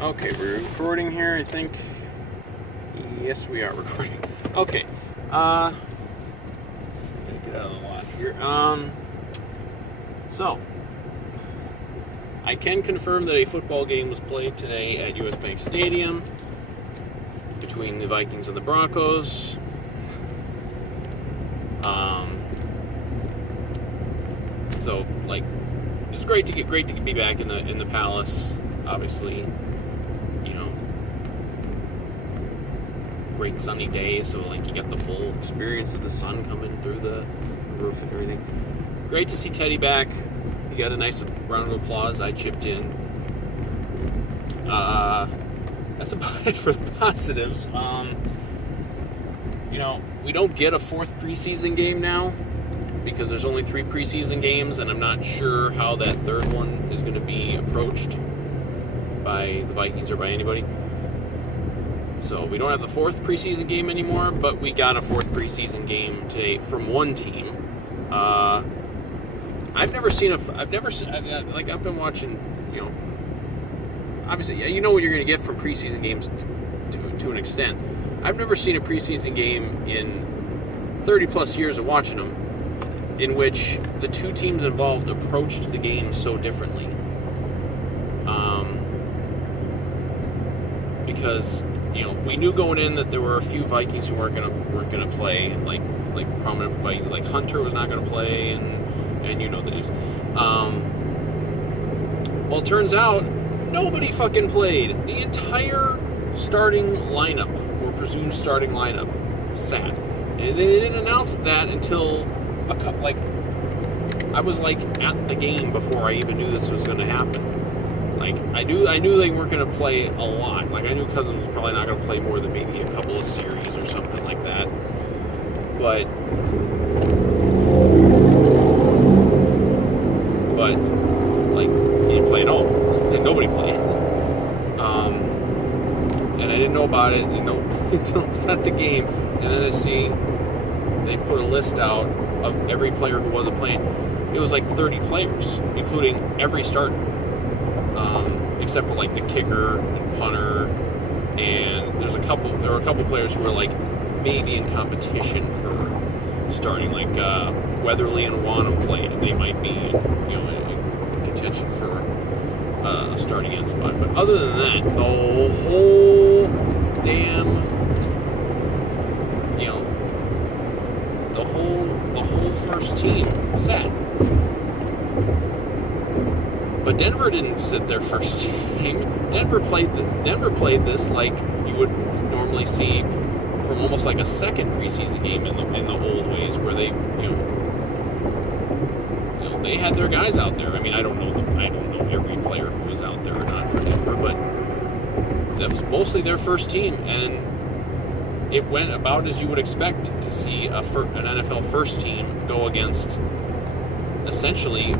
Okay, we're recording here, I think. Yes, we are recording. Okay. Let me get out of the lot here. So, I can confirm that a football game was played today at US Bank Stadium between the Vikings and the Broncos. So, like, it's great to be back in the Palace. Obviously, you know, great sunny day, so like you get the full experience of the sun coming through the roof and everything. Great to see Teddy back. He got a nice round of applause. I chipped in. That's about it for the positives. You know, we don't get a fourth preseason game now because there's only 3 preseason games, and I'm not sure how that third one is going to be approached by the Vikings or by anybody. So we don't have the 4th preseason game anymore, but we got a 4th preseason game today from one team. I've been watching, you know, obviously, you know what you're going to get from preseason games to an extent. I've never seen a preseason game in 30 plus years of watching them in which the 2 teams involved approached the game so differently. Because, you know, we knew going in that there were a few Vikings who weren't gonna play, like prominent Vikings, like Hunter was not gonna play, and you know the news. Well, it turns out nobody fucking played. The entire starting lineup, or presumed starting lineup, sat, and they didn't announce that until I was like at the game before I even knew this was going to happen. Like, I knew they weren't going to play a lot. Like, I knew Cousins was probably not going to play more than maybe a couple of series or something like that. But like, he didn't play at all. Like, nobody played. And I didn't know about it, you know, until I was at the game. And then I see they put a list out of every player who wasn't playing. It was like 30 players, including every starter. Except for like the kicker and punter, and there were a couple players who were like maybe in competition for starting, like Weatherly and Wano played, and they might be, you know, in contention for a starting end spot. But other than that, the whole damn, you know, the whole first team sat. But Denver didn't sit their first team. Denver played this like you would normally see from almost like a second preseason game in the old ways, where they, you know, they had their guys out there. I mean, I don't know every player who was out there or not for Denver, but that was mostly their first team, and it went about as you would expect to see an NFL first team go against essentially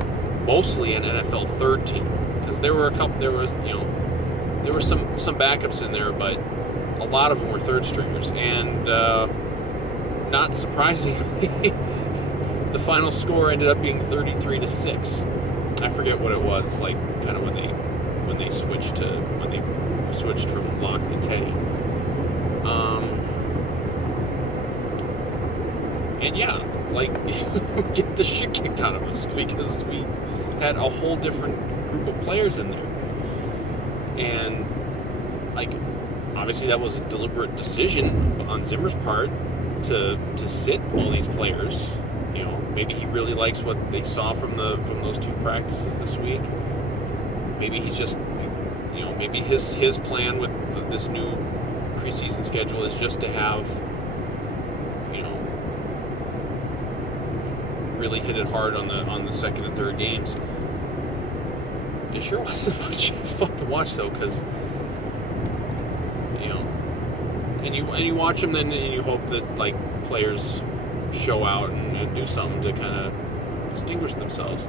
mostly an NFL third team, because there were some backups in there, but a lot of them were third stringers, and not surprisingly, the final score ended up being 33-6. I forget what it was, like kind of when they switched from Locke to Teddy. And yeah, like, get the shit kicked out of us because we had a whole different group of players in there. And, like, obviously that was a deliberate decision on Zimmer's part to sit all these players. You know, maybe he really likes what they saw from those 2 practices this week. Maybe he's just, you know, maybe his plan with this new preseason schedule is just to have, you know, really hit it hard on the second and third games. It sure wasn't much fun to watch, though, because, you know, and you watch them, then and you hope that, like, players show out and do something to kind of distinguish themselves.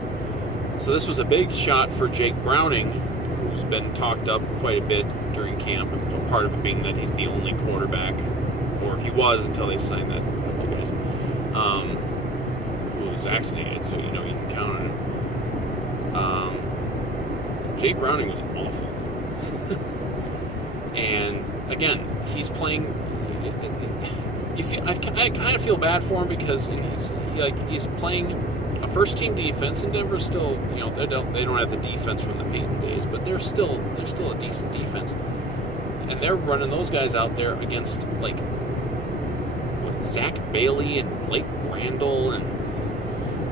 So this was a big shot for Jake Browning, who's been talked up quite a bit during camp, and part of it being that he's the only quarterback, or he was until they signed that couple of guys, who was vaccinated, so you know you can count on him. Jake Browning was awful. And again, he's playing. I kind of feel bad for him because he's playing a first-team defense, and Denver's still, they don't have the defense from the Peyton days, but they're still a decent defense, and they're running those guys out there against like Zach Bailey and Blake Brandel and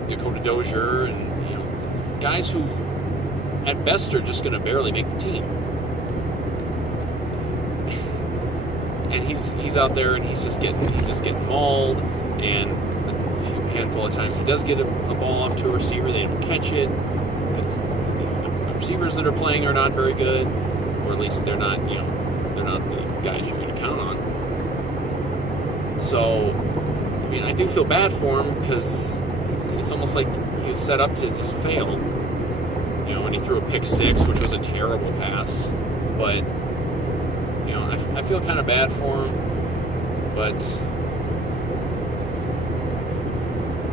Dakota Dozier and guys who at best are just going to barely make the team. And he's out there and he's just getting mauled, and a handful of times he does get a ball off to a receiver, they don't catch it because the receivers that are playing are not very good, or at least they're not the guys you're going to count on. So I mean, I do feel bad for him because it's almost like he was set up to just fail. And he threw a pick six, which was a terrible pass, but I feel kind of bad for him, but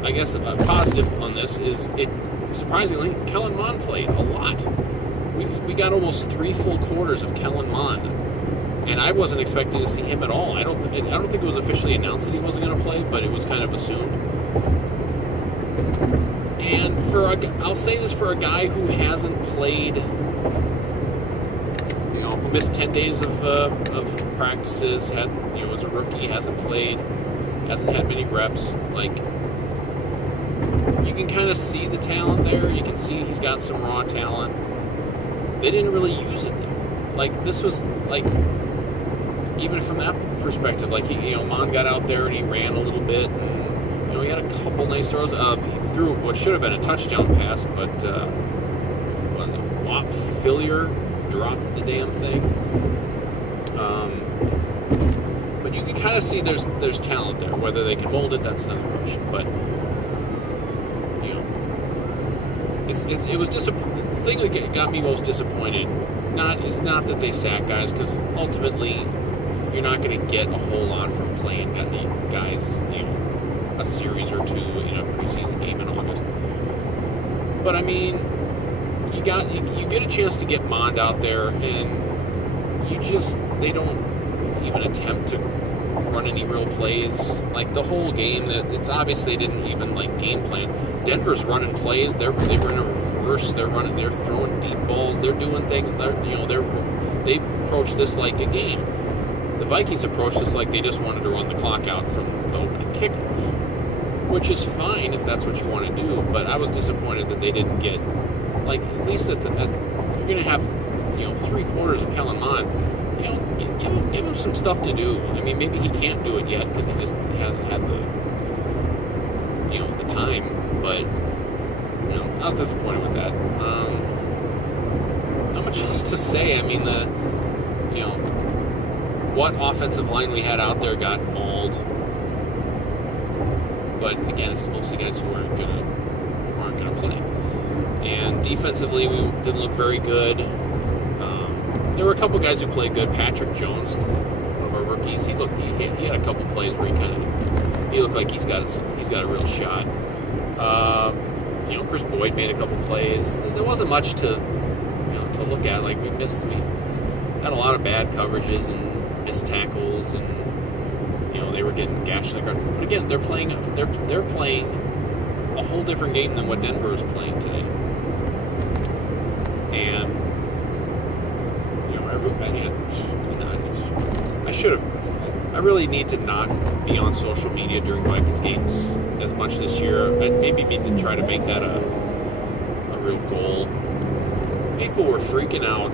I guess a positive on this is surprisingly, Kellen Mond played a lot. We got almost 3 full quarters of Kellen Mond, and I wasn't expecting to see him at all. I don't think it was officially announced that he wasn't going to play, but it was kind of assumed. And I'll say this for a guy who hasn't played, who missed 10 days of practices, was a rookie, hasn't played, hasn't had many reps. Like, you can kind of see the talent there. You can see he's got some raw talent. They didn't really use it though. Like, this was like, even from that perspective, like Mond got out there and he ran a little bit, and he had a couple nice throws. He threw what should have been a touchdown pass, but was it Wap Fillier dropped the damn thing. But you can kind of see there's talent there. Whether they can mold it, that's another question. But it was the thing that got me most disappointed. It's not that they sack guys, because ultimately you're not going to get a whole lot from playing guys a series or two in a preseason game in August. But I mean, you get a chance to get Mond out there, and they don't even attempt to run any real plays. Like, the whole game, it's obvious they didn't even game plan. Denver's running plays. They run a reverse. They're throwing deep balls. They're doing things. They approach this like a game. The Vikings approached this like they just wanted to run the clock out from the opening kickoff, which is fine if that's what you want to do. But I was disappointed that they didn't get, at least if you're going to have 3 quarters of Kellen Mond, give him some stuff to do. I mean, maybe he can't do it yet because he just hasn't had the time. But I was disappointed with that. Not much else to say. I mean, what offensive line we had out there got mauled. But again, it's mostly guys who aren't gonna play. And defensively, we didn't look very good. There were a couple guys who played good. Patrick Jones, one of our rookies, he had a couple plays where he looked like he's got a real shot. Chris Boyd made a couple plays. There wasn't much to look at. Like, we had a lot of bad coverages and missed tackles, and they were getting gashed like our. But again, they're playing a whole different game than what Denver is playing today. And I really need to not be on social media during Vikings games as much this year. I maybe need to try to make that a real goal. People were freaking out.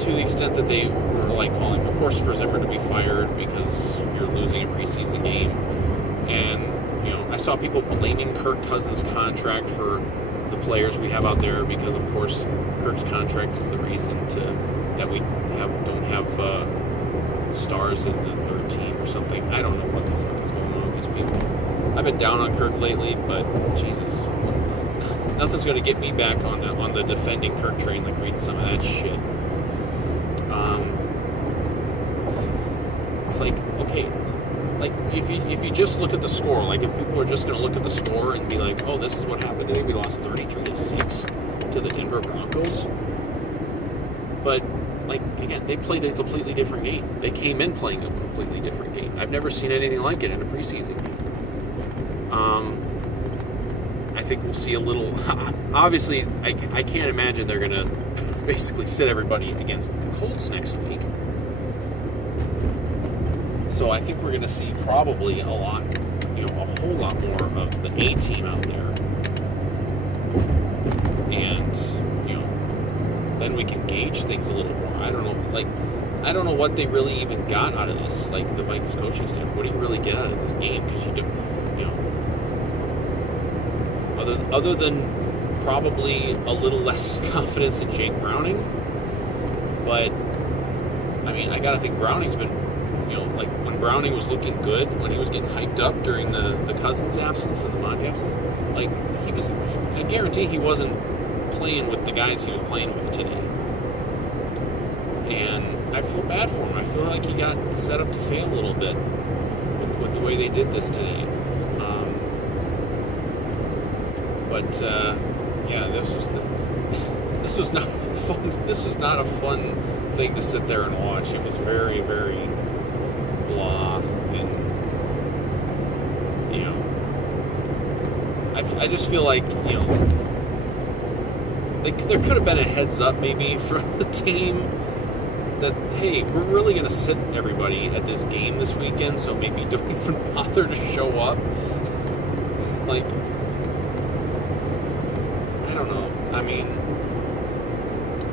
To the extent that they were calling, of course, for Zimmer to be fired because you're losing a preseason game. And I saw people blaming Kirk Cousins' contract for the players we have out there because, of course, Kirk's contract is the reason that we don't have stars in the third team or something. I don't know what the fuck is going on with these people. I've been down on Kirk lately, but Jesus, nothing's going to get me back on the defending Kirk train, reading some of that shit. It's okay, if you just look at the score, if people are just going to look at the score and be like, oh, this is what happened today, we lost 33-6 to the Denver Broncos. But, like, again, they played a completely different game. They came in playing a completely different game. I've never seen anything like it in a preseason game. I think we'll see a little... Obviously, I can't imagine they're going to basically sit everybody against the Colts next week. So I think we're going to see probably a whole lot more of the A team out there. And, then we can gauge things a little more. I don't know what they really even got out of this, like the Vikings coaching staff. What do you really get out of this game? Because other than probably a little less confidence in Jake Browning. But, I mean, I got to think Browning's been, like when Browning was looking good, when he was getting hyped up during the Cousins absence and the Monty absence, like I guarantee he wasn't playing with the guys he was playing with today. And I feel bad for him. I feel like he got set up to fail a little bit with the way they did this today. Yeah, this was not fun. This was not a fun thing to sit there and watch. It was very, very blah, and I just feel like there could have been a heads up maybe from the team that, hey, we're really going to sit everybody at this game this weekend, so maybe don't even bother to show up. Like, I don't know. I mean,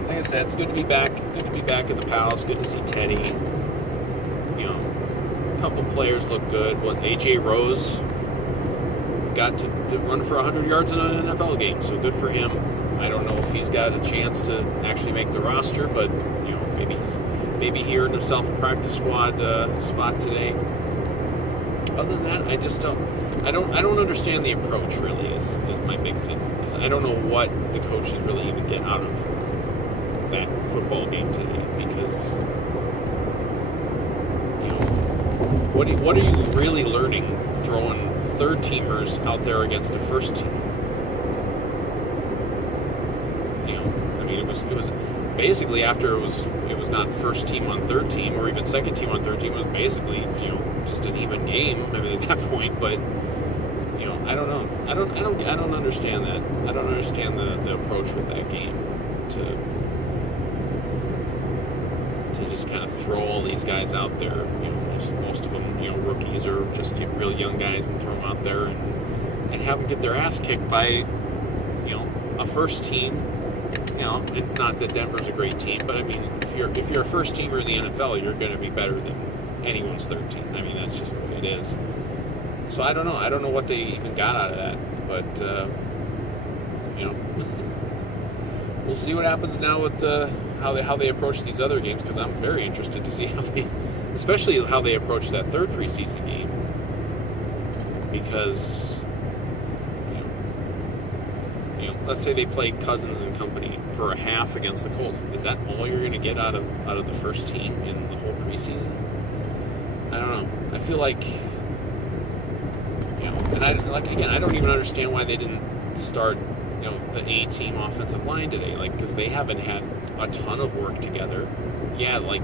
like I said, it's good to be back. Good to be back at the Palace. Good to see Teddy. A couple players look good. A.J. Rose got to run for 100 yards in an NFL game, so good for him. I don't know if he's got a chance to actually make the roster, but maybe he earned himself a practice squad spot today. Other than that, I don't understand the approach. Really, is my big thing, because I don't know what the coaches really even get out of that football game today. Because what are you really learning throwing third teamers out there against a first team? It was basically, after it was not first team on third team or even second team on third team, it was basically just an even game. I mean, at that point, but I don't know. I don't understand that. I don't understand the approach with that game to just kind of throw all these guys out there. Most of them rookies or just real young guys, and throw them out there and have them get their ass kicked by a first team. And not that Denver's a great team, but I mean, if you're a first teamer in the NFL, you're going to be better than anyone's third team. I mean, that's just the way it is. So I don't know. I don't know what they even got out of that, but we'll see what happens now with how they approach these other games, because I'm very interested to see especially how they approach that third preseason game, because. Let's say they play Cousins and company for a half against the Colts. Is that all you're going to get out of the first team in the whole preseason? I don't know. I feel like, and I don't even understand why they didn't start, the A-team offensive line today. Like, because they haven't had a ton of work together. Yeah, like,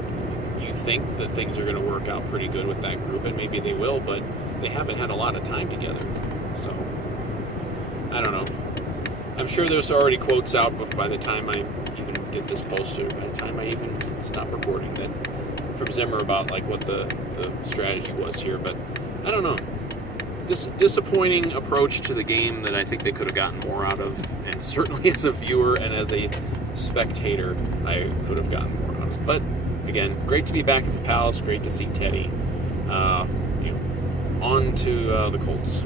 you think that things are going to work out pretty good with that group, and maybe they will, but they haven't had a lot of time together. So, I don't know. I'm sure there's already quotes out by the time I even get this posted, by the time I even stop recording, that from Zimmer about like what the strategy was here. But I don't know. Disappointing approach to the game that I think they could have gotten more out of, and certainly as a viewer and as a spectator, I could have gotten more out of. But again, great to be back at the Palace. Great to see Teddy. On to the Colts.